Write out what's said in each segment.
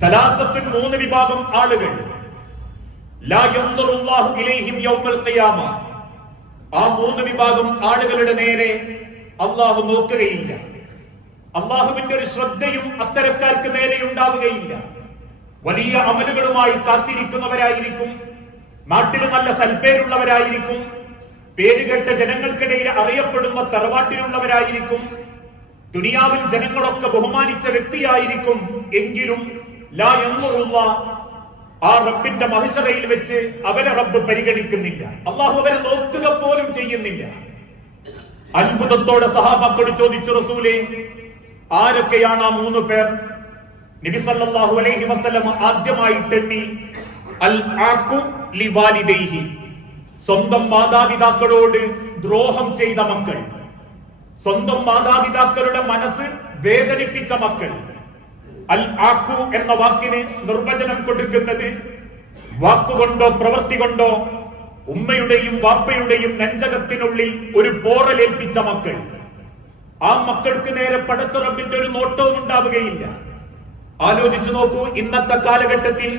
സലാസത്തിൻ മൂന്ന് വിഭാഗം ആളുകൾ. ആ മൂന്ന് വിഭാഗം ആളുകളുടെ നേരെ അള്ളാഹു നോക്കുകയില്ല. അള്ളാഹുവിന്റെ ഒരു ശ്രദ്ധയും അത്തരക്കാർക്ക് നേരെ ഉണ്ടാവുകയില്ല. വലിയ അമലുകളുമായി കാത്തിരിക്കുന്നവരായിരിക്കും നാട്ടിൽ നല്ല സൽപ്പേരുള്ളവരായിരിക്കും പേരുകെട്ട ജനങ്ങൾക്കിടയിൽ അറിയപ്പെടുന്ന തറവാട്ടിലുള്ളവരായിരിക്കും ദുനിയാവിൽ ജനങ്ങളൊക്കെ ബഹുമാനിച്ച വ്യക്തിയായിരിക്കും എങ്കിലും ആ റബ്ബിന്റെ മഹിഷറയിൽ വെച്ച് അവരെ റബ്ബ് പരിഗണിക്കുന്നില്ല. അള്ളാഹു അവരെ നോക്കുക പോലും ചെയ്യുന്നില്ല. അത്ഭുതത്തോടെ സഹാബാക്കൾ ചോദിച്ചു റസൂലെ ആരൊക്കെയാണ് ആ മൂന്ന് പേർ? നബി സല്ലല്ലാഹു അലൈഹി വസല്ലം ആദ്യമായിട്ട് എണ്ണി അൽ ആഖു ലിവാലിദൈഹി സ്വന്തം മാതാപിതാക്കളോട് ദ്രോഹം ചെയ്ത മക്കൾ. സ്വന്തം മാതാപിതാക്കളുടെ മനസ്സ് വേദനിപ്പിച്ച മക്കൾ. അൽ ആഖു എന്ന വാക്കിന് നിർവചനം കൊടുക്കുന്നത് വാക്കുകൊണ്ടോ പ്രവൃത്തി കൊണ്ടോ ഉമ്മയുടെയും വാപ്പയുടെയും നെഞ്ചകത്തിനുള്ളിൽ ഒരു പോറലേൽപ്പിച്ച മക്കൾ. ആ മക്കൾക്ക് നേരെ പടച്ചുറപ്പിന്റെ ഒരു നോട്ടവും ഉണ്ടാവുകയില്ല. ആലോചിച്ചു നോക്കൂ ഇന്നത്തെ കാലഘട്ടത്തിൽ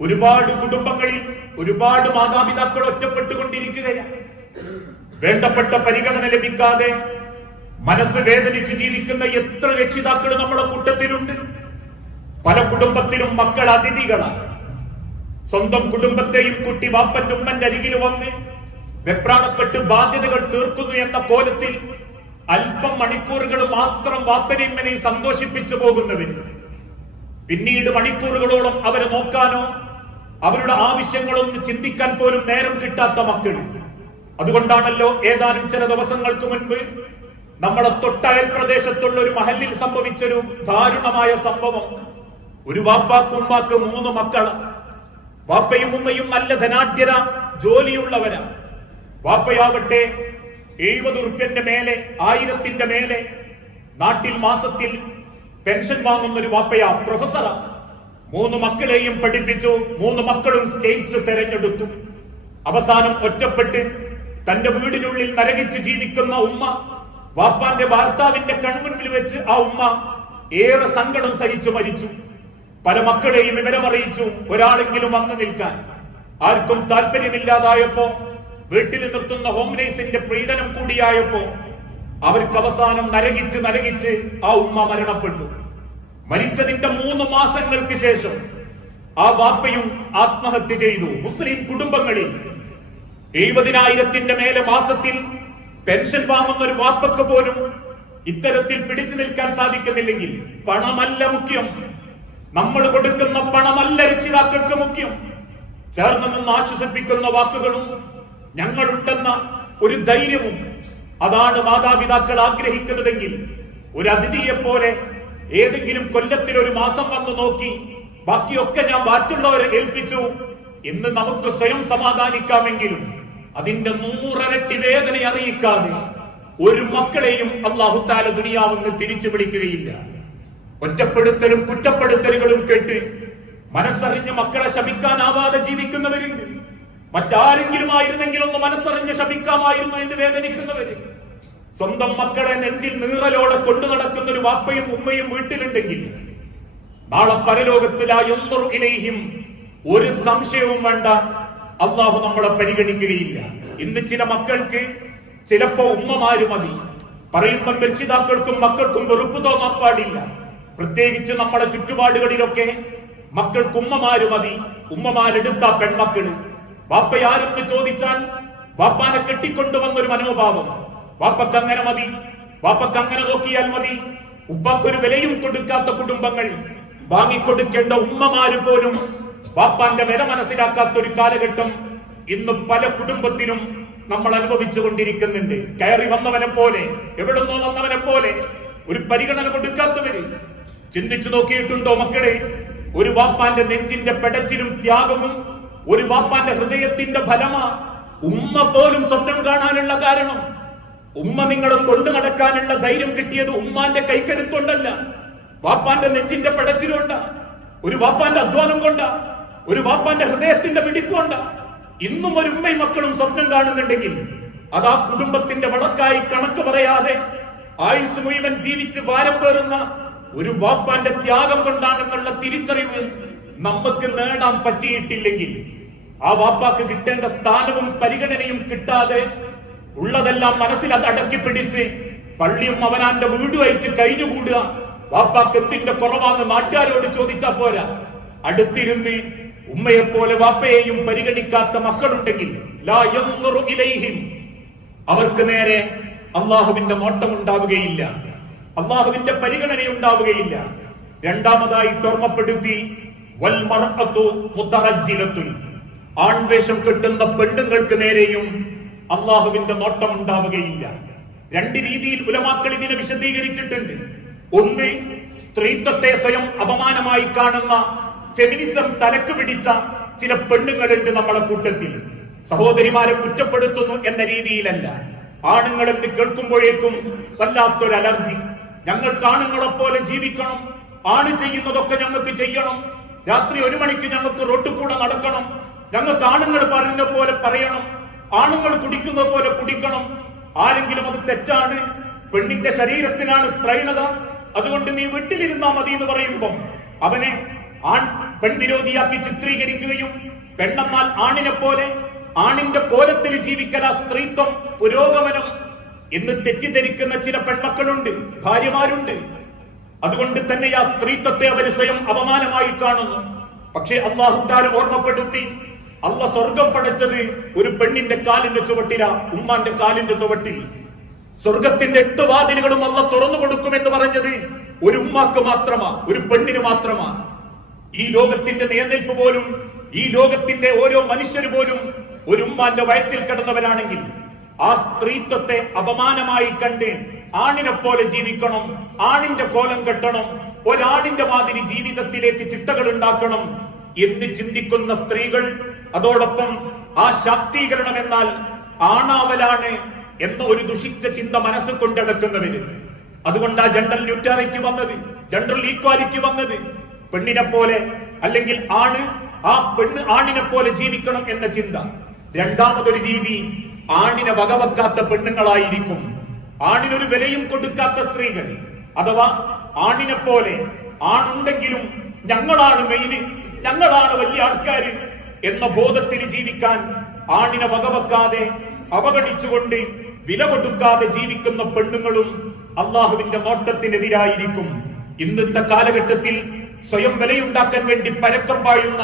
ഒരുപാട് കുടുംബങ്ങളിൽ ഒരുപാട് മാതാപിതാക്കൾ ഒറ്റപ്പെട്ടുകൊണ്ടിരിക്കുകയാണ്. വേണ്ടപ്പെട്ട പരിഗണന ലഭിക്കാതെ മനസ്സ് വേദനിച്ച് ജീവിക്കുന്ന എത്ര രക്ഷിതാക്കൾ നമ്മുടെ കൂട്ടത്തിലുണ്ട്. പല കുടുംബത്തിലും മക്കൾ അതിഥികളാണ്. സ്വന്തം കുടുംബത്തെയും കുട്ടി വാപ്പന്റെ ഉമ്മന്റെ അരികിൽ വന്ന് വെപ്രാണപ്പെട്ട് ബാധ്യതകൾ തീർക്കുന്നു എന്ന കോലത്തിൽ അല്പം മണിക്കൂറുകൾ മാത്രം വാപ്പനെയും സന്തോഷിപ്പിച്ചു പോകുന്നവര്. പിന്നീട് മണിക്കൂറുകളോളം അവരെ നോക്കാനോ അവരുടെ ആവശ്യങ്ങളൊന്നും ചിന്തിക്കാൻ പോലും നേരം കിട്ടാത്ത മക്കൾ. അതുകൊണ്ടാണല്ലോ ഏതാനും ചില ദിവസങ്ങൾക്ക് മുൻപ് നമ്മുടെ തൊട്ടയൽ പ്രദേശത്തുള്ള ഒരു മഹലിൽ സംഭവിച്ചൊരു ദാരുണമായ സംഭവം. ഒരു വാപ്പാക്ക് ഉമ്മാക്ക് മൂന്ന് മക്കൾ വാപ്പയും ഉമ്മയും നല്ല ധനാഢ്യര ജോലിയുള്ളവരാ. വാപ്പയാവട്ടെ എഴുപത് ഉറുപ്പ്യന്റെ മേലെ ആയിരത്തിന്റെ മേലെ. നാട്ടിൽ മാസത്തിൽ പെൻഷൻ വാങ്ങുന്ന ഒരു വാപ്പയാ പ്രൊഫസറാ. മൂന്ന് മക്കളെയും പഠിപ്പിച്ചു മൂന്ന് മക്കളും സ്റ്റേറ്റ്സ് തെരഞ്ഞെടുത്തു. അവസാനം ഒറ്റപ്പെട്ട് തന്റെ വീടിനുള്ളിൽ നരകിച്ച് ജീവിക്കുന്ന ഉമ്മ വാപ്പാന്റെ ഭർത്താവിന്റെ കൺമുൻപിൽ വെച്ച് ആ ഉമ്മ ഏറെ സങ്കടം സഹിച്ചു മരിച്ചു. പല മക്കളെയും വിവരമറിയിച്ചു ഒരാളെങ്കിലും വന്നു നിൽക്കാൻ. ആർക്കും താല്പര്യമില്ലാതായപ്പോ വീട്ടിൽ നിർത്തുന്ന ഹോം നേഴ്സിന്റെ പ്രീഡനം കൂടിയായപ്പോ അവർക്ക് അവസാനം നരകിച്ച് നരകിച്ച് ആ ഉമ്മ മരണപ്പെട്ടു. മരിച്ചതിന്റെ മൂന്ന് മാസങ്ങൾക്ക് ശേഷം ആ വാപ്പയും ആത്മഹത്യ ചെയ്തു. മുസ്ലിം കുടുംബങ്ങളിൽ എഴുപതിനായിരത്തിന്റെ മേലെ മാസത്തിൽ പെൻഷൻ വാങ്ങുന്ന ഒരു വാപ്പക്ക് പോലും ഇത്തരത്തിൽ പിടിച്ചു നിൽക്കാൻ സാധിക്കുന്നില്ലെങ്കിൽ പണമല്ല മുഖ്യം. നമ്മൾ കൊടുക്കുന്ന പണമല്ല രക്ഷിതാക്കൾക്ക് മുഖ്യം. ചേർന്ന് നിന്ന് ആശ്വസിപ്പിക്കുന്ന വാക്കുകളും ഞങ്ങളുണ്ടെന്ന ഒരു ധൈര്യവും അതാണ് മാതാപിതാക്കൾ ആഗ്രഹിക്കുന്നതെങ്കിൽ ഒരു അതിഥിയെ പോലെ ഏതെങ്കിലും കൊല്ലത്തിൽ ഒരു മാസം വന്ന് നോക്കി ബാക്കിയൊക്കെ ഞാൻ മറ്റുള്ളവരെ ഏൽപ്പിച്ചു എന്ന് നമുക്ക് സ്വയം സമാധാനിക്കാമെങ്കിലും അതിന്റെ നൂറരട്ടി വേദന അറിയിക്കാതെ ഒരു മക്കളെയും അള്ളാഹുത്താല ദുനിയാവെന്ന് തിരിച്ചു പിടിക്കുകയില്ല ഒറ്റപ്പെടുത്തലും കുറ്റപ്പെടുത്തലുകളും കേട്ട് മനസ്സറിഞ്ഞ് മക്കളെ ശപിക്കാനാവാതെ ജീവിക്കുന്നവരുണ്ട്. മറ്റാരെങ്കിലും ആയിരുന്നെങ്കിൽ ഒന്ന് മനസ്സറിഞ്ഞ് ശപിക്കാമായിരുന്നു എന്ന് വേദനിക്കുന്നവര് സ്വന്തം മക്കളെ നെഞ്ചിൽ നീറലോടെ കൊണ്ടു നടക്കുന്ന ഒരു വാപ്പയും ഉമ്മയും വീട്ടിലുണ്ടെങ്കിൽ നാളെ പരലോകത്തിലായൊന്നും ഇലയും ഒരു സംശയവും വേണ്ട. അള്ളാഹു നമ്മളെ പരിഗണിക്കുകയില്ല. ഇന്ന് ചില മക്കൾക്ക് ചിലപ്പോ ഉമ്മമാര് മതി. പറയുമ്പം രക്ഷിതാക്കൾക്കും മക്കൾക്കും വെറുപ്പ് തോന്നാൻ പാടില്ല. പ്രത്യേകിച്ച് നമ്മുടെ ചുറ്റുപാടുകളിലൊക്കെ മക്കൾക്ക് ഉമ്മമാര് മതി. ഉമ്മമാരെടുത്ത പെൺമക്കൾ. വാപ്പയാരെന്ന് ചോദിച്ചാൽ വാപ്പാനെ കെട്ടിക്കൊണ്ടുവന്നൊരു മനോഭാവം. വാപ്പക്ക് അങ്ങനെ മതി. വാപ്പക്ക് അങ്ങനെ നോക്കിയാൽ മതി. ഉപ്പക്കൊരു വിലയും കൊടുക്കാത്ത കുടുംബങ്ങൾ. വാങ്ങിക്കൊടുക്കേണ്ട ഉമ്മമാര് പോലും വാപ്പാന്റെ വില മനസ്സിലാക്കാത്ത ഒരു കാലഘട്ടം ഇന്ന് പല കുടുംബത്തിനും നമ്മൾ അനുഭവിച്ചു കൊണ്ടിരിക്കുന്നുണ്ട് കയറി വന്നവനെ പോലെ എവിടുന്നോ വന്നവനെ പോലെ ഒരു പരിഗണന കൊടുക്കാത്തവര് ചിന്തിച്ചു നോക്കിയിട്ടുണ്ടോ മക്കളെ? ഒരു വാപ്പാന്റെ നെഞ്ചിന്റെ പെടച്ചിലും ത്യാഗവും ഒരു വാപ്പാന്റെ ഹൃദയത്തിന്റെ ഫലമാ ഉമ്മ പോലും സ്വപ്നം കാണാനുള്ള കാരണം. ഉമ്മ നിങ്ങളെ കൊണ്ടു നടക്കാനുള്ള ധൈര്യം കിട്ടിയത് ഉമ്മാന്റെ കൈക്കരുത്തൊണ്ടല്ല. വാപ്പാന്റെ നെഞ്ചിന്റെ പെടച്ചിലുണ്ട ഒരു വാപ്പാന്റെ അധ്വാനം കൊണ്ട ഒരു വാപ്പാന്റെ ഹൃദയത്തിന്റെ പിടിപ്പുണ്ട ഇന്നും ഒരു ഉമ്മയും മക്കളും സ്വപ്നം കാണുന്നുണ്ടെങ്കിൽ അത് ആ കുടുംബത്തിന്റെ വളക്കായി കണക്ക് പറയാതെ ആയുസ് മുഴുവൻ ജീവിച്ച് ഭാരം പേറുന്ന ഒരു വാപ്പാന്റെ ത്യാഗം കൊണ്ടാണെന്നുള്ള തിരിച്ചറിവ് നമുക്ക് നേടാൻ പറ്റിയിട്ടില്ലെങ്കിൽ ആ വാപ്പാക്ക് കിട്ടേണ്ട സ്ഥാനവും പരിഗണനയും കിട്ടാതെ ഉള്ളതെല്ലാം മനസ്സിൽ അത് അടക്കി പിടിച്ച് പള്ളിയും അവനാന്റെ വീടുമായിട്ട് കഴിഞ്ഞുകൂടുക. വാപ്പാക്ക് എന്തിന്റെ കുറവാന്ന് നാട്ടുകാരോട് ചോദിച്ചാ പോരാ. അടുത്തിരുന്ന് ഉമ്മയെ പോലെ വാപ്പയെയും പരിഗണിക്കാത്ത മക്കളുണ്ടെങ്കിൽ അവർക്ക് നേരെ അള്ളാഹുവിന്റെ നോട്ടം ഉണ്ടാവുകയില്ല അള്ളാഹുവിന്റെ പരിഗണന ഉണ്ടാവുകയില്ല രണ്ടാമതായിട്ട് ഓർമ്മപ്പെടുത്തി ആൺവേഷം കെട്ടുന്ന പെണ്ണുങ്ങൾക്ക് നേരെയും അള്ളാഹുവിന്റെ നോട്ടം ഉണ്ടാവുകയില്ല രണ്ട് രീതിയിൽ ഉലമാക്കൾ ഇതിനെ വിശദീകരിച്ചിട്ടുണ്ട്. ഒന്ന് സ്ത്രീത്വത്തെ സ്വയം അപമാനമായി കാണുന്ന ഫെമിനിസം തലക്ക് പിടിച്ച ചില പെണ്ണുങ്ങളുണ്ട് നമ്മളെ കൂട്ടത്തിൽ. സഹോദരിമാരെ കുറ്റപ്പെടുത്തുന്നു എന്ന രീതിയിലല്ല. ആണുങ്ങൾ എന്ന് കേൾക്കുമ്പോഴേക്കും വല്ലാത്തൊരു അലർജി ഞങ്ങൾക്ക് ആണുങ്ങളെ പോലെ ജീവിക്കണം. ആണ് ചെയ്യുന്നതൊക്കെ ഞങ്ങൾക്ക് ചെയ്യണം. രാത്രി ഒരു മണിക്ക് ഞങ്ങൾക്ക് റോട്ടിൽ കൂടെ നടക്കണം. ഞങ്ങൾക്ക് ആണുങ്ങൾ പറയുന്ന പോലെ പറയണം. ആണുങ്ങൾ കുടിക്കുന്ന പോലെ കുടിക്കണം. ആരെങ്കിലും അത് തെറ്റാണ്. പെണ്ണിന്റെ ശരീരത്തിനാണ് സ്ത്രൈണത. അതുകൊണ്ട് നീ വീട്ടിലിരുന്നാ മതി എന്ന് പറയുമ്പോൾ അവനെ ആൺ പെൺവിരോധിയാക്കി ചിത്രീകരിക്കുകയും പെണ്ണെന്നാൽ ആണിനെ പോലെ ആണിന്റെ കോലത്തിൽ ജീവിക്കല സ്ത്രീത്വം പുരോഗമനം. എന്ന് തെറ്റിദ്ധരിക്കുന്ന ചില പെൺമക്കളുണ്ട് ഭാര്യമാരുണ്ട്. അതുകൊണ്ട് തന്നെ ആ സ്ത്രീത്വത്തെ അവർ സ്വയം അപമാനമായി കാണുന്നു. പക്ഷേ അള്ളാഹുത്താല ഓർമ്മപ്പെടുത്തി അള്ള സ്വർഗം പടച്ചത് ഒരു പെണ്ണിന്റെ കാലിന്റെ ചുവട്ടില ഉമ്മാന്റെ കാലിന്റെ ചുവട്ടിൽ. സ്വർഗത്തിന്റെ എട്ട് വാതിലുകളും അള്ള തുറന്നു കൊടുക്കുമെന്ന് പറഞ്ഞത് ഒരു ഉമ്മാക്ക് മാത്രമാ ഒരു പെണ്ണിന് മാത്രമാ. ഈ ലോകത്തിന്റെ നിലനിൽപ്പ് പോലും ഈ ലോകത്തിന്റെ ഓരോ മനുഷ്യർ പോലും ഒരു ഉമ്മാന്റെ വയറ്റിൽ കിടന്നവരാണെങ്കിൽ ആ സ്ത്രീത്വത്തെ അപമാനമായി കണ്ട് ആണിനെ പോലെ ജീവിക്കണം ആണിന്റെ കോലം കെട്ടണം ഒരാണിന്റെ മാതിരി ജീവിതത്തിലേക്ക് ചിട്ടകൾ ഉണ്ടാക്കണം എന്ന് ചിന്തിക്കുന്ന സ്ത്രീകൾ അതോടൊപ്പം ആ ശാക്തീകരണം എന്നാൽ ആണാവലാണ് എന്ന ഒരു ദുഷിച്ച ചിന്ത മനസ്സ് കൊണ്ടെടുക്കുന്നവര്. അതുകൊണ്ട് ആ ജെൻഡർ ന്യൂട്രാലിറ്റി വന്നത് ജെൻഡർ ഈക്വാലിറ്റി വന്നത് പെണ്ണിനെ പോലെ അല്ലെങ്കിൽ ആണ് ആ പെണ്ണ് ആണിനെ പോലെ ജീവിക്കണം എന്ന ചിന്ത. രണ്ടാമതൊരു രീതി ആണിനെ വകവെക്കാത്ത പെണ്ണുങ്ങളായിരിക്കും. ആണിനൊരു വിലയും കൊടുക്കാത്ത സ്ത്രീകൾ. അഥവാ ആണിനെ പോലെ ആണുണ്ടെങ്കിലും ഞങ്ങളാണ് മെയിന് ഞങ്ങളാണ് വലിയ ആൾക്കാർ എന്ന ബോധത്തിൽ ജീവിക്കാൻ ആണിനെ വകവെക്കാതെ അവഗണിച്ചുകൊണ്ട് വില കൊടുക്കാതെ ജീവിക്കുന്ന പെണ്ണുങ്ങളും അള്ളാഹുവിന്റെ നോട്ടത്തിനെതിരായിരിക്കും. ഇന്നത്തെ കാലഘട്ടത്തിൽ സ്വയം വിലയുണ്ടാക്കാൻ വേണ്ടി പരക്കം പായുന്ന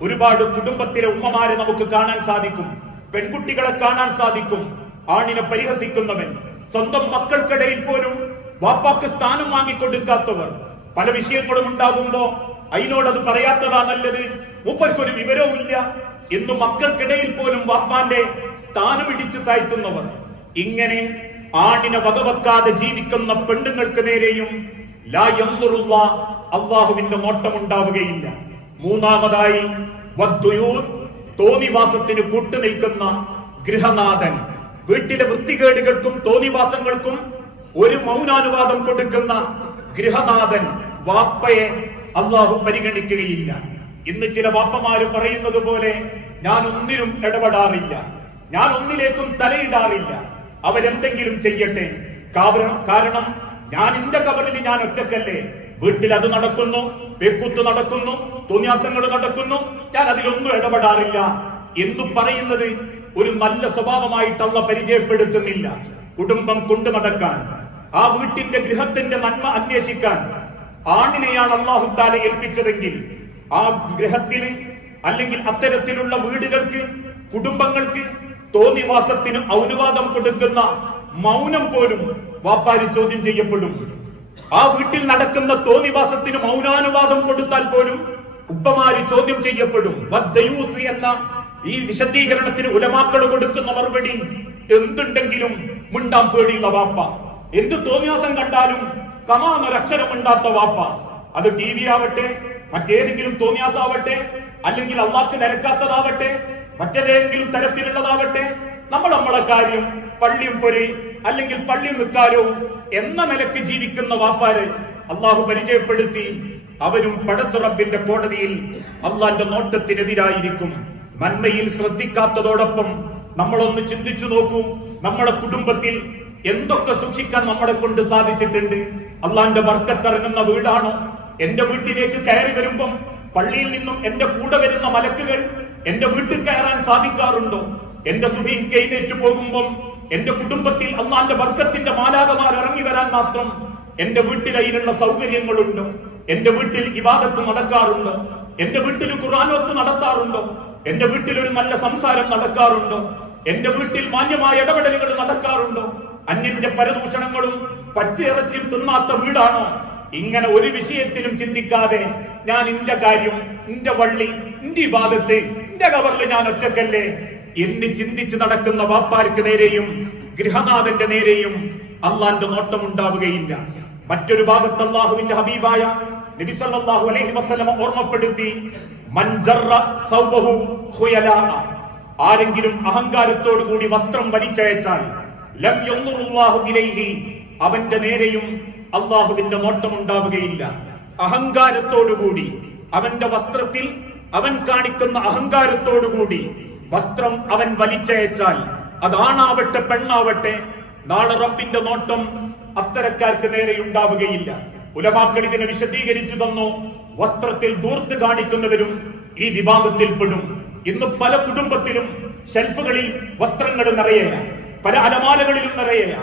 ഒരുപാട് കുടുംബത്തിലെ ഉമ്മമാരെ നമുക്ക് കാണാൻ സാധിക്കും. പെൺകുട്ടികളെ കാണാൻ സാധിക്കും. ആണിനെ പരിഹസിക്കുന്നവൻ. സ്വന്തം മക്കൾക്കിടയിൽ പോലും വാപ്പാക്ക് സ്ഥാനം വാങ്ങിക്കൊടുക്കാത്തവർ. പല വിഷയങ്ങളും ഉണ്ടാകുമ്പോ അതിനോടത് പറയാത്തതാ നല്ലത്. മൂപ്പർക്കൊരു വിവരവും ഇല്ല. എന്ന് മക്കൾക്കിടയിൽ പോലും വാപ്പാന്റെ സ്ഥാനം ഇടിച്ചു താഴ്ത്തുന്നവർ. ഇങ്ങനെ ആണിനെ വകവെക്കാതെ ജീവിക്കുന്ന പെണ്ണുങ്ങൾക്ക് നേരെയും ലാ അള്ളാഹുവിന്റെ നോട്ടമുണ്ടാവുകയില്ല. മൂന്നാമതായി തോന്നിവാസത്തിന് കൂട്ടുനിൽക്കുന്ന ഗൃഹനാഥൻ. വീട്ടിലെ വൃത്തികേടുകൾക്കും തോന്നിവാസങ്ങൾക്കും ഒരു മൗനാനുവാദം കൊടുക്കുന്ന ഗൃഹനാഥൻ വാപ്പയെ അള്ളാഹു പരിഗണിക്കുകയില്ല. ഇന്ന് ചില വാപ്പമാര് പറയുന്നത് പോലെ ഞാൻ ഒന്നിനും ഇടപെടാറില്ല. ഞാൻ ഒന്നിലേക്കും തലയിടാറില്ല. അവരെന്തെങ്കിലും ചെയ്യട്ടെ. കാരണം ഞാൻ എന്റെ കബറിൽ ഞാൻ ഒറ്റക്കല്ലേ. വീട്ടിൽ അത് നടക്കുന്നു പെക്കുത്ത് നടക്കുന്നു തോന്യാസങ്ങൾ നടക്കുന്നു. ഞാൻ അതിലൊന്നും ഇടപെടാറില്ല. എന്ന് പറയുന്നത് ഒരു നല്ല സ്വഭാവമായിട്ട് അവ പരിചയപ്പെടുത്തുന്നില്ല. കുടുംബം കൊണ്ടു നടക്കാൻ ആ വീട്ടിന്റെ ഗൃഹത്തിന്റെ നന്മ അന്വേഷിക്കാൻ ആണിനെയാണ് അള്ളാഹുദ്ദാലെ ഏൽപ്പിച്ചതെങ്കിൽ ആ ഗൃഹത്തിന് അല്ലെങ്കിൽ അത്തരത്തിലുള്ള വീടുകൾക്ക് കുടുംബങ്ങൾക്ക് തോന്നിവാസത്തിന് ഔനുവാദം കൊടുക്കുന്ന മൗനം പോലും വാപ്പാരി ചോദ്യം ചെയ്യപ്പെടും. ആ വീട്ടിൽ നടക്കുന്ന തോന്നിവാസത്തിന് മൗനാനുവാദം കൊടുത്താൽ പോലും ഉപ്പമാര് ചോദ്യം ചെയ്യപ്പെടും. എന്ന ഈ വിശദീകരണത്തിന് ഉലമാക്കൾ കൊടുക്കുന്ന മറുപടി എന്തുണ്ടെങ്കിലും മുണ്ടാൻ പേടിയുള്ള വാപ്പ. എന്ത് തോന്നിയാസം കണ്ടാലും കമാന്നൊരക്ഷരമുണ്ടാത്ത വാപ്പ. അത് ടി വി ആവട്ടെ മറ്റേതെങ്കിലും തോന്നിയാസാവട്ടെ അല്ലെങ്കിൽ അള്ളാക്ക് നിരക്കാത്തതാവട്ടെ മറ്റേതെങ്കിലും തരത്തിലുള്ളതാവട്ടെ നമ്മൾ നമ്മളെ കാര്യം പള്ളിയും പൊരി അല്ലെങ്കിൽ പള്ളിയും നിൽക്കാരോ എന്ന നിലയ്ക്ക് ജീവിക്കുന്ന വാപ്പാര് അള്ളാഹു പരിചയപ്പെടുത്തി അവരും പടത്തുറപ്പിന്റെ കോടതിയിൽ അള്ളാന്റെ നോട്ടത്തിനെതിരായിരിക്കും. നന്മയിൽ ശ്രദ്ധിക്കാത്തതോടൊപ്പം നമ്മളൊന്ന് ചിന്തിച്ചു നോക്കൂ. നമ്മളെ കുടുംബത്തിൽ എന്തൊക്കെ സൂക്ഷിക്കാൻ നമ്മളെ കൊണ്ട് സാധിച്ചിട്ടുണ്ട്? അള്ളാന്റെ വർക്കത്തിറങ്ങുന്ന വീടാണോ? എന്റെ വീട്ടിലേക്ക് കയറി വരുമ്പം പള്ളിയിൽ നിന്നും എന്റെ കൂടെ വരുന്ന മലക്കുകൾ എന്റെ വീട്ടിൽ കയറാൻ സാധിക്കാറുണ്ടോ? എന്റെ സുബീക്ക് കൈതേറ്റ് പോകുമ്പം എന്റെ കുടുംബത്തിൽ അള്ളാന്റെ വർക്കത്തിന്റെ മാലാകമാർ ഇറങ്ങി വരാൻ മാത്രം എന്റെ വീട്ടിൽ സൗകര്യങ്ങളുണ്ടോ? എന്റെ വീട്ടിൽ ഇവാദത്ത് നടക്കാറുണ്ടോ. എന്റെ വീട്ടിൽ ഖുർആാനോത്ത് നടത്താറുണ്ടോ. എന്റെ വീട്ടിൽ ഒരു നല്ല സംസാരം നടക്കാറുണ്ടോ. എന്റെ വീട്ടിൽ മാന്യമായ ഇടപെടലുകൾ നടക്കാറുണ്ടോ. അന്യന്റെ പരദൂഷണങ്ങളും പച്ചയിറച്ചിയും തിന്നാത്ത വീടാണോ. ഇങ്ങനെ ഒരു വിഷയത്തിലും ചിന്തിക്കാതെ ഞാൻ ഇന്റെ കാര്യം ഇന്റെ വള്ളി ഇന്റെ ഇബാദത്ത് ഇന്റെ കവറിൽ ഞാൻ ഒറ്റക്കല്ലേ? എന്ന് ചിന്തിച്ച് നടക്കുന്ന വാപ്പാർക്ക് നേരെയും ഗൃഹനാഥന്റെ നേരെയും അള്ളാന്റെ നോട്ടമുണ്ടാവുകയില്ല. മറ്റൊരു ഭാഗത്ത് അള്ളാഹുവിന്റെ ഹബീബായ നബി സല്ലല്ലാഹു അലൈഹി വസല്ലമ ഓർമ്മപ്പെടുത്തി മൻജറ സൗബഹു ഖുയലാ ആരെങ്കിലും അഹങ്കാരത്തോടു കൂടി വസ്ത്രം വലിച്ചയച്ചാൽ ലം യൻദുറുല്ലാഹു ഇലൈഹി അവന്റെ നേരെയും അള്ളാഹുവിന്റെ നോട്ടമുണ്ടാവുകയില്ല അഹങ്കാരത്തോടുകൂടി അവന്റെ വസ്ത്രത്തിൽ അവൻ കാണിക്കുന്ന അഹങ്കാരത്തോടുകൂടി വസ്ത്രം അവൻ വലിച്ചയച്ചാൽ അതാണാവട്ടെ പെണ്ണാവട്ടെ നാളെ റബ്ബിന്റെ നോട്ടം അത്തരക്കാർക്ക് നേരെ ഉണ്ടാവുകയില്ല. ഉലമാക്കൾ ഇതിനെ വിശദീകരിച്ചു തന്നു. വസ്ത്രത്തിൽ ദൂർത്ത് കാണിക്കുന്നവരും ഈ വിഭാഗത്തിൽ പെടും. ഇന്ന് പല കുടുംബത്തിലും ഷെൽഫുകളിൽ വസ്ത്രങ്ങൾ നിറയേല. പല അലമാലകളിലും നിറയേല.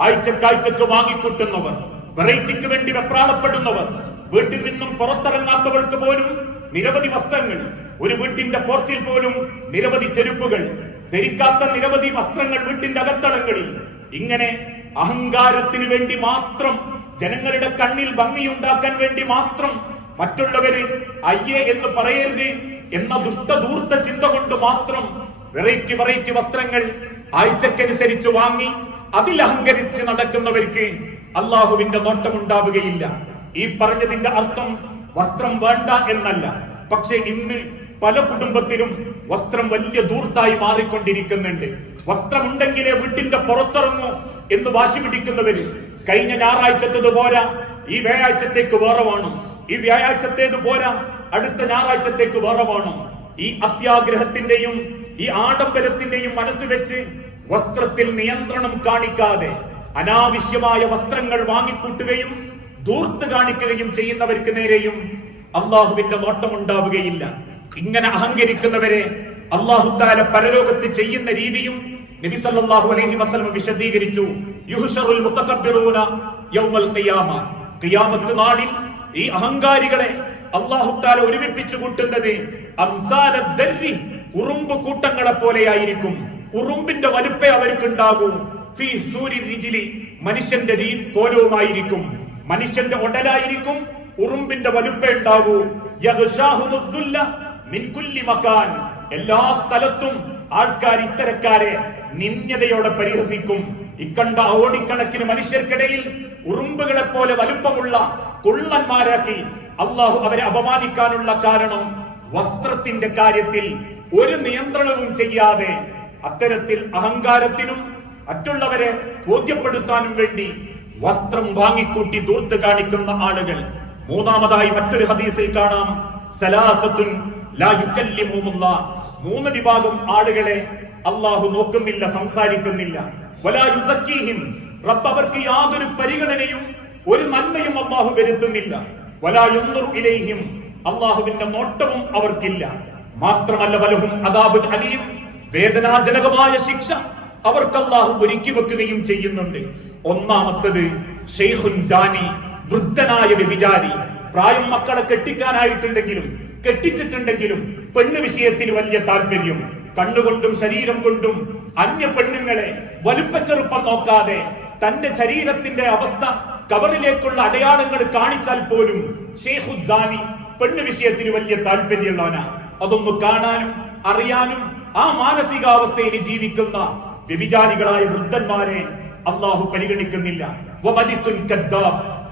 ആഴ്ചക്കാഴ്ചക്ക് വാങ്ങിക്കൂട്ടുന്നവർ വെറൈറ്റിക്ക് വേണ്ടി വെപ്രാളപ്പെടുന്നവർ വീട്ടിൽ നിന്നും പുറത്തിറങ്ങാത്തവർക്ക് പോലും നിരവധി വസ്ത്രങ്ങൾ ഒരു വീട്ടിന്റെ പോർച്ചിൽ പോലും നിരവധി ചെരുപ്പുകൾ ധരിക്കാത്ത നിരവധി വസ്ത്രങ്ങൾ വീട്ടിന്റെ അകത്തളങ്ങളിൽ. ഇങ്ങനെ അഹങ്കാരത്തിന് വേണ്ടി മാത്രം ജനങ്ങളുടെ കണ്ണിൽ ഭംഗിയുണ്ടാക്കാൻ വേണ്ടി മാത്രം മറ്റുള്ളവര് അയ്യേ എന്ന് പറയരുത് എന്ന ദുഷ്ടദൂർത്ത ചിന്ത കൊണ്ട് മാത്രം വെറൈറ്റി വെറൈറ്റി വസ്ത്രങ്ങൾ ആഴ്ചക്കനുസരിച്ച് വാങ്ങി അതിൽ അഹങ്കരിച്ച് നടക്കുന്നവർക്ക് അള്ളാഹുവിന്റെ നോട്ടമുണ്ടാവുകയില്ല. ഈ പറഞ്ഞതിന്റെ അർത്ഥം വസ്ത്രം വേണ്ട എന്നല്ല. പക്ഷെ ഇന്ന് പല കുടുംബത്തിലും വസ്ത്രം വലിയ ദൂർത്തായി മാറിക്കൊണ്ടിരിക്കുന്നുണ്ട്. വസ്ത്രമുണ്ടെങ്കിലേ വീട്ടിന്റെ പുറത്തിറങ്ങൂ എന്ന് വാശി പിടിക്കുന്നവര് കഴിഞ്ഞ ഞായറാഴ്ചത്തത് പോരാ. ഈ വ്യാഴാഴ്ചത്തേക്ക് വേറെ വേണം. ഈ വ്യാഴാഴ്ചത്തേത് പോരാ. അടുത്ത ഞായറാഴ്ചത്തേക്ക് വേറെ വേണം. ഈ അത്യാഗ്രഹത്തിന്റെയും ഈ ആഡംബരത്തിന്റെയും മനസ്സ് വെച്ച് വസ്ത്രത്തിൽ നിയന്ത്രണം കാണിക്കാതെ അനാവശ്യമായ വസ്ത്രങ്ങൾ വാങ്ങിക്കൂട്ടുകയും ദൂർത്ത് കാണിക്കുകയും ചെയ്യുന്നവർക്ക് നേരെയും അള്ളാഹുവിന്റെ നോട്ടമുണ്ടാവുകയില്ല. ഇങ്ങനെ അഹങ്കരിക്കുന്നവരെ അള്ളാഹുത്താല പരലോകത്ത് ചെയ്യുന്ന രീതിയും നബി സല്ലല്ലാഹു അലൈഹി വസല്ലം വിശദീകരിച്ചു യുഹ്ശറുൽ മുതകബ്ബിറൂന യൗമൽ ഖിയാമ. ഖിയാമത്ത് നാളിൽ ഈ അഹങ്കാരികളെ അല്ലാഹു തആല ഒരുമിപ്പിച്ചു കൂട്ടുന്നത് അംസാല ദർരി ഉറുമ്പ് കൂട്ടങ്ങളെ പോലെയായിരിക്കും. ഉറുമ്പിന്റെ വലുപ്പേ അവർക്കുണ്ടാകൂ. ഫീ സൂരി രിജിലി മനുഷ്യന്റെ രീ പോലവുമായിരിക്കും മനുഷ്യന്റെ ഉടലായിരിക്കും ഉറുമ്പിന്റെ വലുപ്പേ ഉണ്ടാകൂ. എല്ലാ സ്ഥലത്തും ആൾക്കാർ ഇത്തരക്കാരെ നിന്യതയോടെ പരിഹസിക്കും. ഇക്കണ്ട ഓടിക്കണക്കിന് മനുഷ്യർക്കിടയിൽ ഉറുമ്പുകളെ പോലെ വലുപ്പമുള്ള കുള്ളന്മാരാക്കി അള്ളാഹു അവരെ അപമാനിക്കാനുള്ള കാരണം വസ്ത്രത്തിന്റെ കാര്യത്തിൽ ഒരു നിയന്ത്രണവും ചെയ്യാതെ അത്തരത്തിൽ അഹങ്കാരത്തിനും മറ്റുള്ളവരെ ബോധ്യപ്പെടുത്താനും വേണ്ടി വസ്ത്രം വാങ്ങിക്കൂട്ടി ദൂർത്ത് കാണിക്കുന്ന ആളുകൾ. മൂന്നാമതായി മറ്റൊരു ഹദീസിൽ കാണാം. സലാഹത്തുൻ മൂന്ന് വിഭാഗം ആളുകളെ അള്ളാഹു നോക്കുന്നില്ല സംസാരിക്കുന്നില്ല. വലായുസക്കീഹിം റബ്ബ് അവർക്ക് യാതൊരു പരിഗണനയും ഒരു നന്മയും അള്ളാഹു വരുത്തുന്നില്ല. വലാ യുൻദുറു ഇലൈഹിം അള്ളാഹുവിന്റെ നോട്ടവും അവർക്കില്ല. മാത്രമല്ല വലഹും അദാബുൽ അലീം വേദനാജനകമായ ശിക്ഷ അവർക്ക് അള്ളാഹു ഒരുക്കി വെക്കുകയും ചെയ്യുന്നുണ്ട്. ഒന്നാമത്തത് ഷെയ്ഖുൻ ജാനി വൃദ്ധനായ വ്യഭിചാരി. പ്രായം മക്കളെ കെട്ടിക്കാനായിട്ടുണ്ടെങ്കിലും കെട്ടിച്ചിട്ടുണ്ടെങ്കിലും പെണ്ണ് വിഷയത്തിൽ വലിയ താല്പര്യം. കണ്ണുകൊണ്ടും ശരീരം കൊണ്ടും അന്യ പെണ്ണുങ്ങളെ വലുപ്പച്ചെറുപ്പം നോക്കാതെ തന്റെ ശരീരത്തിന്റെ അവസ്ഥ കബറിലേക്കുള്ള അടയാളങ്ങൾ കാണിച്ചാൽ പോലും ഷെയ്ഖുസാനി പെണ്ണ് വിഷയത്തിന് വലിയ താല്പര്യമുള്ളവനാ. അതൊന്ന് കാണാനും അറിയാനും ആ മാനസികാവസ്ഥയിൽ ജീവിക്കുന്ന വ്യഭിചാരികളായ വൃദ്ധന്മാരെ അള്ളാഹു പരിഗണിക്കുന്നില്ല.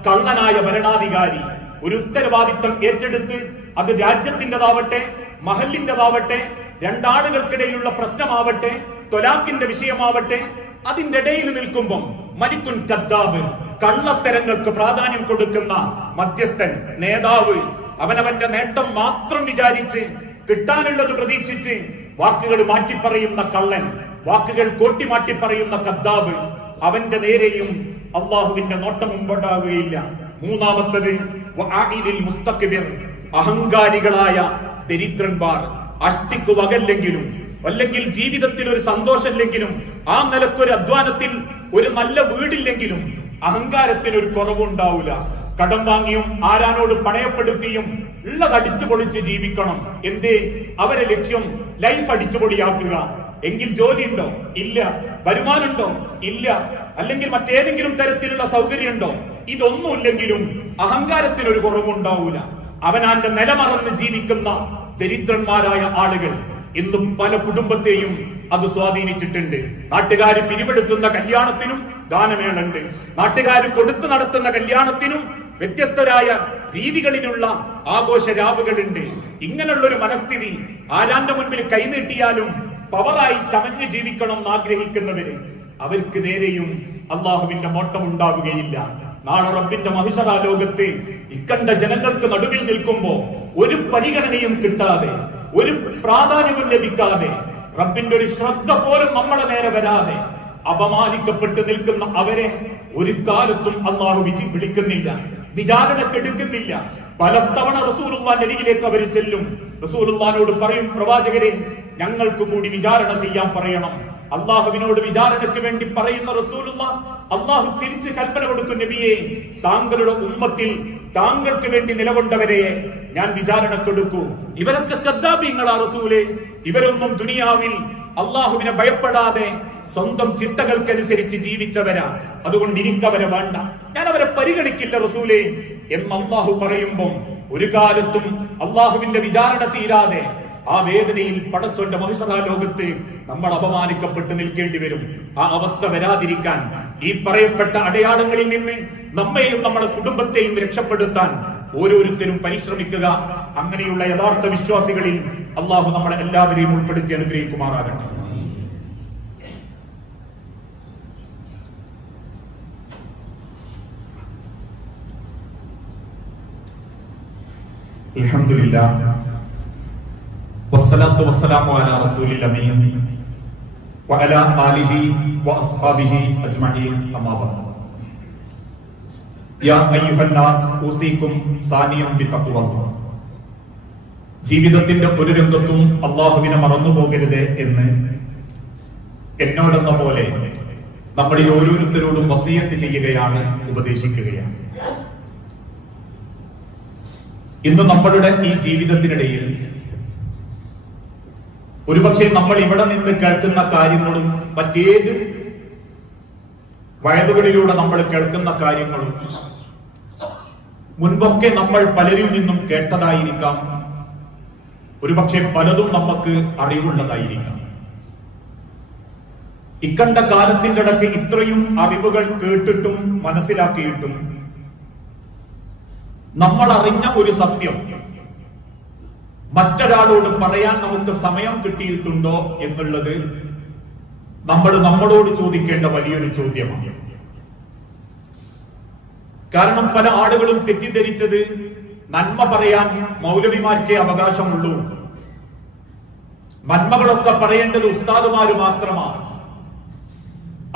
കള്ളനായ ഭരണാധികാരി. ഒരു ഉത്തരവാദിത്തം ഏറ്റെടുത്ത് അത് രാജ്യത്തിന്റെതാവട്ടെ മഹലിന്റെതാവട്ടെ രണ്ടാളുകൾക്കിടയിലുള്ള പ്രശ്നമാവട്ടെ തൊലാക്കിന്റെ വിഷയമാവട്ടെ അതിന്റെ ഇടയിൽ നിൽക്കുമ്പം മലിക്കുൻ കദ്ദാബ് കള്ളത്തരങ്ങൾക്ക് പ്രാധാന്യം കൊടുക്കുന്ന മധ്യസ്ഥൻ നേതാവ് അവനവന്റെ നേട്ടം മാത്രം വിചാരിച്ച് കിട്ടാനുള്ളത് പ്രതീക്ഷിച്ച് വാക്കുകൾ മാറ്റിപ്പറയുന്ന കള്ളൻ വാക്കുകൾ കോട്ടി മാറ്റിപ്പറയുന്ന കദ്ദാബ് അവന്റെ നേരെയും അള്ളാഹുവിന്റെ നോട്ടം മുമ്പുണ്ടാവുകയില്ല മൂന്നാമത്തത് അഹങ്കാരികളായ ദരിദ്രന്മാർ. അഷ്ടിക്ക് വകല്ലെങ്കിലും അല്ലെങ്കിൽ ജീവിതത്തിൽ ഒരു സന്തോഷമില്ലെങ്കിലും ആ നിലക്കൊരു അധ്വാനത്തിൽ ഒരു നല്ല വീടില്ലെങ്കിലും അഹങ്കാരത്തിന് ഒരു കുറവുണ്ടാവില്ല കടം വാങ്ങിയും ആരാനോട് പണയപ്പെടുത്തിയും ഉള്ളത് അടിച്ചു പൊളിച്ച് ജീവിക്കണം. എന്തേ? അവരെ ലക്ഷ്യം ലൈഫ് അടിച്ചു പൊളിയാക്കുക. എങ്കിൽ ജോലി ഉണ്ടോ ഇല്ല. വരുമാനമുണ്ടോ? ഇല്ല. അല്ലെങ്കിൽ മറ്റേതെങ്കിലും തരത്തിലുള്ള സൗകര്യമുണ്ടോ? ഇതൊന്നുമില്ലെങ്കിലും അഹങ്കാരത്തിന് ഒരു കുറവുണ്ടാവൂല. അവനാന്റെ നിലമറന്ന് ജീവിക്കുന്ന ദരിദ്രന്മാരായ ആളുകൾ ഇന്ന് പല കുടുംബത്തെയും അത് സ്വാധീനിച്ചിട്ടുണ്ട്. നാട്ടുകാർ പിരിവെടുക്കുന്ന കല്യാണത്തിനും ദാനമേളുണ്ട്. നാട്ടുകാർ കൊടുത്തു നടത്തുന്ന കല്യാണത്തിനും വ്യത്യസ്തരായ രീതികളിലുള്ള ആഘോഷ രാവുകളുണ്ട് ഇങ്ങനെയുള്ള ഒരു മനസ്ഥിതി ആരാന്റെ മുൻപിൽ കൈനീട്ടിയാലും പവറായി ചമഞ്ഞ് ജീവിക്കണം എന്ന് ആഗ്രഹിക്കുന്നവര് അവർക്ക് നേരെയും അള്ളാഹുവിന്റെ മോട്ടം ഉണ്ടാവുകയില്ല നാളെ റബ്ബിന്റെ മഹിഷറ ലോകത്ത് ഇക്കണ്ട ജനങ്ങൾക്ക് നടുവിൽ നിൽക്കുമ്പോൾ ഒരു പരിഗണനയും കിട്ടാതെ ഒരു പ്രാധാന്യവും ലഭിക്കാതെ റബ്ബിന്റെ ഒരു ശ്രദ്ധ പോലും നമ്മളെ നേരെ വരാതെ അപമാനിക്കപ്പെട്ട് നിൽക്കുന്ന അവരെ ഒരു കാലത്തും അള്ളാഹു വിധി വിളിക്കുന്നില്ല വിചാരണക്കെടുക്കുന്നില്ല പലതവണ റസൂലുള്ളാന്റെ അരികിലേക്ക് അവർ ചെല്ലും. റസൂലുള്ളാനോട് പറയും പ്രവാചകരെ ഞങ്ങൾക്ക് കൂടി വിചാരണ ചെയ്യാൻ പറയണം. അള്ളാഹുവിനോട് വിചാരണയ്ക്ക് വേണ്ടി പറയുന്ന റസൂലുള്ള അള്ളാഹു തിരിച്ച് കൽപ്പന കൊടുക്കും നബിയെ താങ്കളുടെ ഉമ്മത്തിൽ താങ്കൾക്ക് വേണ്ടി നിലകൊണ്ടവരെ ഞാൻ വിചാരണക്കെടുക്കൂ ഇവരൊക്കെ കദ്ദാബിങ്ങളാ റസൂലെ. ഇവരൊന്നും ദുനിയാവിൽ അള്ളാഹുവിനെ ഭയപ്പെടാതെ സ്വന്തം ചിട്ടകൾക്കനുസരിച്ച് ജീവിച്ചവരാ. അതുകൊണ്ട് എനിക്കവരെ വേണ്ട. ഞാൻ അവരെ പരിഗണിക്കില്ല റസൂലെ എന്ന് അള്ളാഹു പറയുമ്പോൾ ഒരു കാലത്തും അള്ളാഹുവിന്റെ വിചാരണ തീരാതെ ആ വേദനയിൽ പടച്ചോന്റെ മഹിഷറാ ലോകത്ത് നമ്മൾ അപമാനിക്കപ്പെട്ട് നിൽക്കേണ്ടി വരും. ആ അവസ്ഥ വരാതിരിക്കാൻ ഈ പറയപ്പെട്ട അടയാളങ്ങളിൽ നിന്ന് നമ്മെയും നമ്മുടെ കുടുംബത്തെയും രക്ഷപ്പെടുത്താൻ ഓരോരുത്തരും പരിശ്രമിക്കുക. അങ്ങനെയുള്ള യഥാർത്ഥ വിശ്വാസികളിൽ അള്ളാഹു നമ്മളെ എല്ലാവരെയും ഉൾപ്പെടുത്തി അനുഗ്രഹിക്കുമാറാകട്ടെ. അലഹമില്ല വസ്സലാത്തു വസ്സലാമു അലാ റസൂലിൽ അമീൻ. وعلى آله وأصحابه أجمعين أما بعد يا أيها الناس أوصيكم ثانيا بتقوى الله ജീവിതത്തിന്റെ ഒരു രംഗത്തും അള്ളാഹുവിനെ മറന്നു പോകരുത് എന്ന് എന്നോടെന്ന പോലെ നമ്മളിൽ ഓരോരുത്തരോടും വസീയത്ത് ചെയ്യുകയാണ് ഉപദേശിക്കുകയാണ് ഇന്ന് നമ്മളുടെ ഈ ജീവിതത്തിനിടയിൽ ഒരുപക്ഷെ നമ്മൾ ഇവിടെ നിന്ന് കേൾക്കുന്ന കാര്യങ്ങളും മറ്റേത് വയതുകളിലൂടെ നമ്മൾ കേൾക്കുന്ന കാര്യങ്ങളും മുൻപൊക്കെ നമ്മൾ പലരിൽ നിന്നും കേട്ടതായിരിക്കാം. ഒരുപക്ഷെ പലതും നമുക്ക് അറിവുള്ളതായിരിക്കാം. ഇക്കണ്ട കാലത്തിന്റെ ഇടയ്ക്ക് ഇത്രയും അറിവുകൾ കേട്ടിട്ടും മനസ്സിലാക്കിയിട്ടും നമ്മൾ അറിഞ്ഞ ഒരു സത്യം മറ്റൊരാളോട് പറയാൻ നമുക്ക് സമയം കിട്ടിയിട്ടുണ്ടോ എന്നുള്ളത് നമ്മൾ നമ്മളോട് ചോദിക്കേണ്ട വലിയൊരു ചോദ്യമാണ്. കാരണം പല ആളുകളും തെറ്റിദ്ധരിച്ചത് നന്മ പറയാൻ മൗലവിമാർക്കേ അവകാശമുള്ളൂ. നന്മകളൊക്കെ പറയേണ്ടത് ഉസ്താദുമാര് മാത്രമാണ്.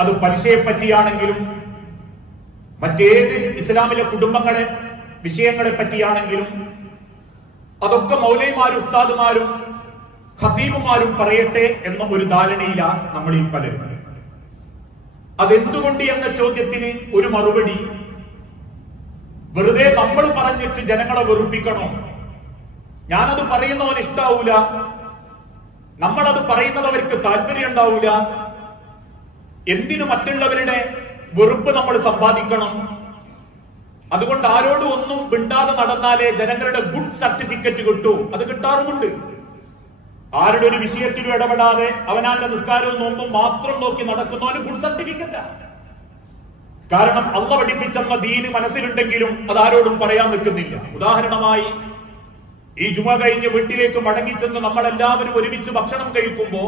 അത് പലിശയെ പറ്റിയാണെങ്കിലും മറ്റേത് ഇസ്ലാമിലെ കുടുംബങ്ങളെ വിഷയങ്ങളെ പറ്റിയാണെങ്കിലും അതൊക്കെ മൗലൈമാരും ഉസ്താദുമാരും ഖതീബുമാരും പറയട്ടെ എന്ന ഒരു ധാരണയിലാണ് നമ്മളിൽ പലരും. അതെന്തുകൊണ്ട് എന്ന ചോദ്യത്തിന് ഒരു മറുപടി? വെറുതെ നമ്മൾ പറഞ്ഞിട്ട് ജനങ്ങളെ വെറുപ്പിക്കണോ? ഞാനത് പറയുന്നവൻ ഇഷ്ടാവൂല. നമ്മളത് പറയുന്നത് അവർക്ക് താല്പര്യം ഉണ്ടാവൂല എന്തിനു മറ്റുള്ളവരുടെ വെറുപ്പ് നമ്മൾ സമ്പാദിക്കണം? അതുകൊണ്ട് ആരോടും ഒന്നും മിണ്ടാതെ നടന്നാലേ ജനങ്ങളുടെ ഗുഡ് സർട്ടിഫിക്കറ്റ് കിട്ടൂ. അത് കിട്ടാറുമുണ്ട്. ആരുടെ ഒരു വിഷയത്തിലും ഇടപെടാതെ അവനാന്റെ നിസ്കാരവും നോമ്പും മാത്രം നോക്കി നടക്കുന്നവന് ഗുഡ് സർട്ടിഫിക്കറ്റാ. കാരണം അള്ള പഠിപ്പിച്ചെന്ന ദീന് മനസ്സിലുണ്ടെങ്കിലും അത് ആരോടും പറയാൻ നിൽക്കുന്നില്ല. ഉദാഹരണമായി ഈ ജുമ കഴിഞ്ഞ് വീട്ടിലേക്ക് മടങ്ങിച്ചെന്ന് നമ്മൾ എല്ലാവരും ഒരുമിച്ച് ഭക്ഷണം കഴിക്കുമ്പോ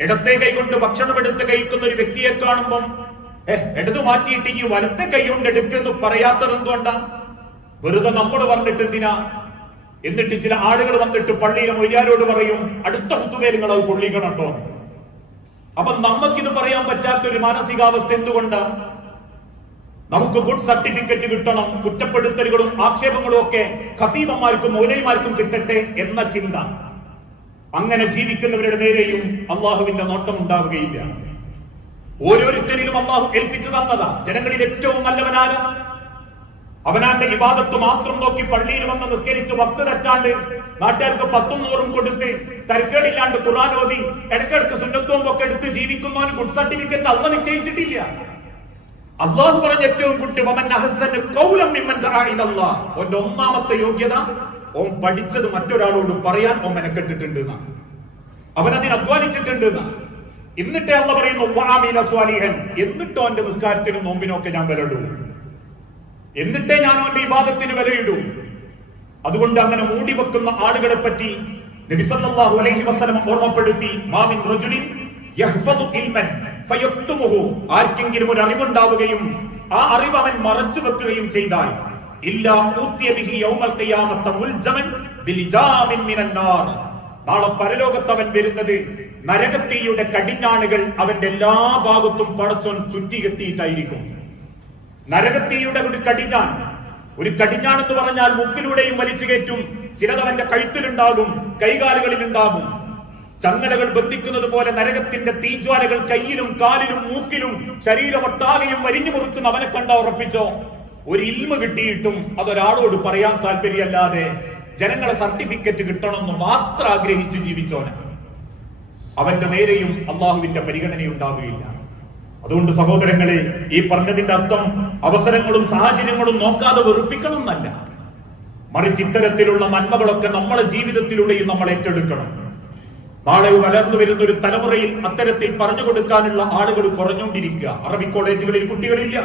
ഇടത്തെ കൈകൊണ്ട് ഭക്ഷണം എടുത്ത് കഴിക്കുന്ന ഒരു വ്യക്തിയെ കാണുമ്പം എടുത്തു മാറ്റിയിട്ട് ഈ വലത്തെ കൈ കൊണ്ട് എടുക്കുന്നു പറയാത്തത് എന്തുകൊണ്ടാ? വെറുതെ നമ്മൾ പറഞ്ഞിട്ട് എന്തിനാ? എന്നിട്ട് ചില ആളുകൾ വന്നിട്ട് പള്ളിയിലെ മൊയ്യാരോട് പറയും അടുത്ത കുത്തുപേര് നിങ്ങൾ അത് കൊള്ളിക്കണം കേട്ടോ അപ്പൊ നമുക്കിത് പറയാൻ പറ്റാത്ത ഒരു മാനസികാവസ്ഥ എന്തുകൊണ്ടാ? നമുക്ക് ഗുഡ് സർട്ടിഫിക്കറ്റ് കിട്ടണം കുറ്റപ്പെടുത്തലുകളും ആക്ഷേപങ്ങളും ഒക്കെ ഖതീബന്മാർക്കും മൗലൈമാർക്കും കിട്ടട്ടെ എന്ന ചിന്ത. അങ്ങനെ ജീവിക്കുന്നവരുടെ നേരെയും അള്ളാഹുവിന്റെ നോട്ടം ഉണ്ടാവുകയില്ല. ഓരോരുത്തരിലും അള്ളാഹു ഏൽപ്പിച്ചു തന്നതാ. ജനങ്ങളിൽ ഏറ്റവും നല്ലവനാണ്. അവനാന്റെ വിവാദത്ത് മാത്രം നോക്കി പള്ളിയിൽ വന്ന് നിസ്കരിച്ച് വക്ത് തെറ്റാണ്ട് നാട്ടുകാർക്ക് പത്തും നൂറും കൊടുത്ത് തരക്കേടില്ലാണ്ട് ഖുർആൻ ഓതി ഇടയ്ക്കിടക്ക് സുന്നത്വം ഒക്കെ എടുത്ത് ജീവിക്കുന്നവന് ഗുഡ് സർട്ടിഫിക്കറ്റ് അള്ള നിശ്ചയിച്ചിട്ടില്ല. അള്ളാഹു പറഞ്ഞ ഏറ്റവും കുട്ടി ഓന്റെ ഒന്നാമത്തെ യോഗ്യത ഓൻ പഠിച്ചത് മറ്റൊരാളോട് പറയാൻ ഓൻ മെനക്കെട്ടിട്ടുണ്ട് അവൻ അതിന് അധ്വാനിച്ചിട്ടുണ്ട് എന്നിട്ടേ അള്ള പറയുന്നു. എന്നിട്ടോ എന്റെ നിസ്കാരത്തിനും നോമ്പിനൊക്കെ ഞാൻ വിലയിടൂ. എന്നിട്ടേ ഞാൻ അവന്റെ വിവാദത്തിന് വിലയിടൂ. അതുകൊണ്ട് അങ്ങനെ മൂടി വെക്കുന്ന ആളുകളെ പറ്റി നബി സല്ലല്ലാഹു അലൈഹി വസല്ലം ഓർമ്മപ്പെടുത്തി മാമിൻ റജുലിൻ യഹ്ഫദു ഇൽമൻ ഫയക്തുമുഹു. ആർക്കെങ്കിലും ഒരു അറിവുണ്ടാവുകയും ആ അറിവ് അവൻ മറച്ചു വെക്കുകയും ചെയ്താൽ ഇല്ലാ ഊത്തിയ ബിഹി യൗമൽ ഖിയാമത്ത മുൽജമൻ ബിലിജാമിൻ മിനന്നാർ നാർ. നാളെ പരലോകത്ത് അവൻ വരുന്നത് നരകത്തീയുടെ കടിഞ്ഞാണുകൾ അവന്റെ എല്ലാ ഭാഗത്തും പടച്ചോൻ ചുറ്റികെട്ടിയിട്ടായിരിക്കും. നരകത്തീയുടെ ഒരു കടിഞ്ഞാൻ ഒരു കടിഞ്ഞാൻ എന്ന് പറഞ്ഞാൽ മുക്കിലൂടെയും വലിച്ചു കയറ്റും ചിലത് അവന്റെ കഴുത്തിലുണ്ടാകും കൈകാലുകളിൽ ഉണ്ടാകും ചങ്ങലകൾ ബന്ധിക്കുന്നത് പോലെ നരകത്തിന്റെ തീജ്വാലകൾ കയ്യിലും കാലിലും മൂക്കിലും ശരീരമൊട്ടാകെയും വരിഞ്ഞു മുറുക്കുന്ന അവനെ കണ്ട ഉറപ്പിച്ചോ? ഒരു ഇൽമ കിട്ടിയിട്ടും അതൊരാളോട് പറയാൻ താല്പര്യമല്ലാതെ ജനങ്ങളെ സർട്ടിഫിക്കറ്റ് കിട്ടണമെന്ന് മാത്രം ആഗ്രഹിച്ച് ജീവിച്ചോനെ അവന്റെ നേരെയും അള്ളാഹുവിന്റെ പരിഗണനയുണ്ടാവുകയില്ല അതുകൊണ്ട് സഹോദരങ്ങളെ ഈ പറഞ്ഞതിന്റെ അർത്ഥം അവസരങ്ങളും സാഹചര്യങ്ങളും നോക്കാതെ വെറുപ്പിക്കണം എന്നല്ല മറിച്ച് ഇത്തരത്തിലുള്ള നന്മകളൊക്കെ നമ്മളെ ജീവിതത്തിലൂടെയും നമ്മൾ ഏറ്റെടുക്കണം. നാളെ വളർന്നു വരുന്ന ഒരു തലമുറയിൽ അത്തരത്തിൽ പറഞ്ഞു കൊടുക്കാനുള്ള ആളുകൾ കുറഞ്ഞുകൊണ്ടിരിക്കുക. അറബി കോളേജുകളിൽ കുട്ടികളില്ല.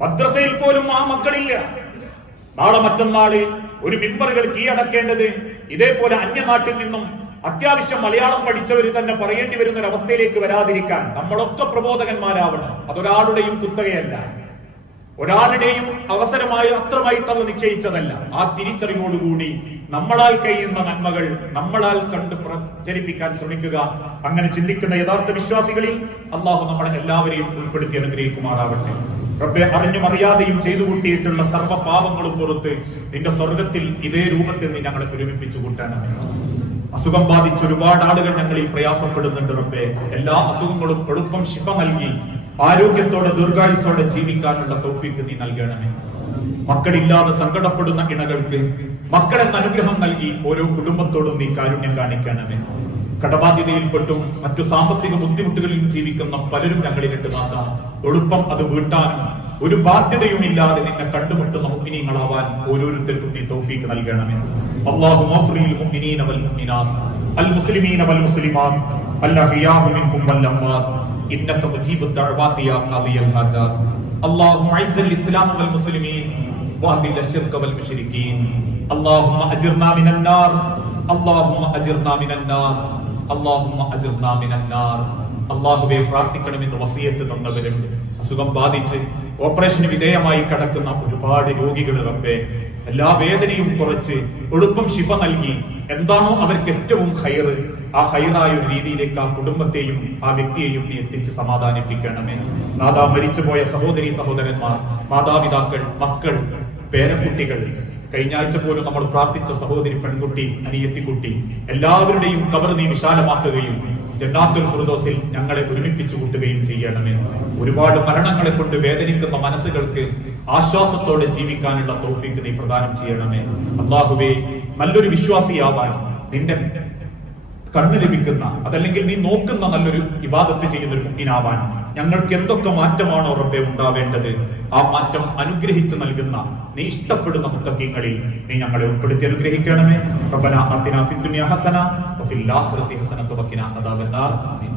മദ്രസയിൽ പോലും ആ മക്കളില്ല. നാളെ മറ്റന്നാൾ ഒരു മിമ്പറുകൾ കീഴടക്കേണ്ടത് ഇതേപോലെ അന്യനാട്ടിൽ നിന്നും അത്യാവശ്യം മലയാളം പഠിച്ചവർ തന്നെ പറയേണ്ടി വരുന്ന ഒരു അവസ്ഥയിലേക്ക് വരാതിരിക്കാൻ നമ്മളൊക്കെ പ്രബോധകന്മാരാവണം. അതൊരാളുടെയും കുത്തകയല്ല. ഒരാളുടെയും അവസരമായി അത്രമായിട്ടവ നിശ്ചയിച്ചതല്ല. ആ തിരിച്ചറിവോടുകൂടി നമ്മളാൽ കഴിയുന്ന നന്മകൾ നമ്മളാൽ കണ്ട് പ്രചരിപ്പിക്കാൻ ശ്രമിക്കുക. അങ്ങനെ ചിന്തിക്കുന്ന യഥാർത്ഥ വിശ്വാസികളിൽ അള്ളാഹു നമ്മളെ എല്ലാവരെയും ഉൾപ്പെടുത്തി അനുഗ്രഹിക്കുമാറാവട്ടെ. റബ്ബെ അറിഞ്ഞും അറിയാതെയും ചെയ്തു കൂട്ടിയിട്ടുള്ള സർവ പാപങ്ങളും പുറത്ത് നിന്റെ സ്വർഗത്തിൽ ഇതേ രൂപത്തിൽ നീ ഞങ്ങളെ ഒരുമിപ്പിച്ചു കൂട്ടാനാണ്. അസുഖം ബാധിച്ച് ഒരുപാട് ആളുകൾ ഞങ്ങളിൽ പ്രയാസപ്പെടുന്നുണ്ട് റബ്ബെ. എല്ലാ അസുഖങ്ങളും എളുപ്പം ശിഫ നൽകി ആരോഗ്യത്തോടെ ദീർഘായുസോടെ ജീവിക്കാനുള്ള തോഫിക്ക് നീ നൽകണമേ. മക്കളില്ലാതെ സങ്കടപ്പെടുന്ന ഇണകൾക്ക് മക്കളെന്ന അനുഗ്രഹം നൽകി ഓരോ കുടുംബത്തോടും നീ കാരുണ്യം കാണിക്കണമേ. കടബാധ്യതയിൽപ്പെട്ടും മറ്റു സാമ്പത്തിക ബുദ്ധിമുട്ടുകളിലും ജീവിക്കുന്ന പലരും ഞങ്ങളിലിട്ട് മാത്രം എളുപ്പം അത് വീട്ടാനും ഒരു ബാധ്യതയുമില്ലാതെ നിന്നെ കണ്ടുമുട്ടുന്ന മുഅ്മിനീങ്ങളാവാൻ ഓരോരുത്തർക്കും നീ തൗഫീക്ക് നൽകണമേ അല്ലാഹു മഗ്ഫിറിൽ മുഅ്മിനീന വൽ മുഅ്മിനാത്ത് അൽ മുസ്ലിമീന വൽ മുസ്ലിമാത്ത് അൽ അഹ്യാഹു മിൻഹും വൽ അംവാത്ത് ഇന്നക മുജീബു ദഅവാതി യാ ഖാദിയൽ ഹാജാത്ത് اللهم اعز الاسلام والمسلمين واذل الشرك والمشركين اللهم اجرنا من النار اللهم اجرنا من النار اللهم اجرنا من النار അള്ളാഹുവെ പ്രാർത്ഥിക്കണമെന്ന് വസീയത്ത് തന്നവരുണ്ട് അസുഖം ബാധിച്ച് ഓപ്പറേഷന് വിധേയമായി കിടക്കുന്ന ഒരുപാട് രോഗികൾ റബ്ബെ എല്ലാ വേദനയും കുറച്ച് എളുപ്പം ശിഫ നൽകി. എന്താണോ അവർക്ക് ഏറ്റവും ഹൈറ് ആ ഹൈറായ ഒരു രീതിയിലേക്ക് ആ കുടുംബത്തെയും ആ വ്യക്തിയെയും നീ എത്തിച്ച് സമാധാനിപ്പിക്കണമേ. നാദാ മരിച്ചുപോയ സഹോദരി സഹോദരന്മാർ മാതാപിതാക്കൾ മക്കൾ പേരക്കുട്ടികൾ. കഴിഞ്ഞ ആഴ്ച പോലും നമ്മൾ പ്രാർത്ഥിച്ച സഹോദരി പെൺകുട്ടി അനിയത്തിക്കുട്ടി എല്ലാവരുടെയും കവർ നീ വിശാലമാക്കുകയും ജന്നാത്തുൽ ഫുർദോസിൽ ഞങ്ങളെ ഒരുമിപ്പിച്ചു കൂട്ടുകയും ചെയ്യണമേ. ഒരുപാട് മരണങ്ങളെ കൊണ്ട് വേദനിക്കുന്ന മനസ്സുകൾക്ക് ആശ്വാസത്തോടെ ജീവിക്കാനുള്ള തോഫിക്ക് നീ പ്രദാനം ചെയ്യണമേ. അള്ളാഹുവേ നല്ലൊരു വിശ്വാസിയാവാൻ നിന്റെ കണ്ണ് ലഭിക്കുന്ന അതല്ലെങ്കിൽ നീ നോക്കുന്ന നല്ലൊരു ഇബാദത്ത് ചെയ്യുന്ന ഒരു മുഗ്നാവാൻ ഞങ്ങൾക്ക് എന്തൊക്കെ മാറ്റമാണ് ഉറപ്പെ ഉണ്ടാവേണ്ടത്. ആ മാറ്റം അനുഗ്രഹിച്ചു നൽകുന്ന നീ ഇഷ്ടപ്പെടുന്ന മുത്തക്കീങ്ങളിൽ നീ ഞങ്ങളെ ഉൾപ്പെടുത്തി അനുഗ്രഹിക്കണമേ. റബ്ബന ആതിനാ ഫിദ്ദുനിയ ഹസന വഫിൽ ആഖിറതി ഹസനത വഖിനാ അദാബന്നാർ ആമീൻ.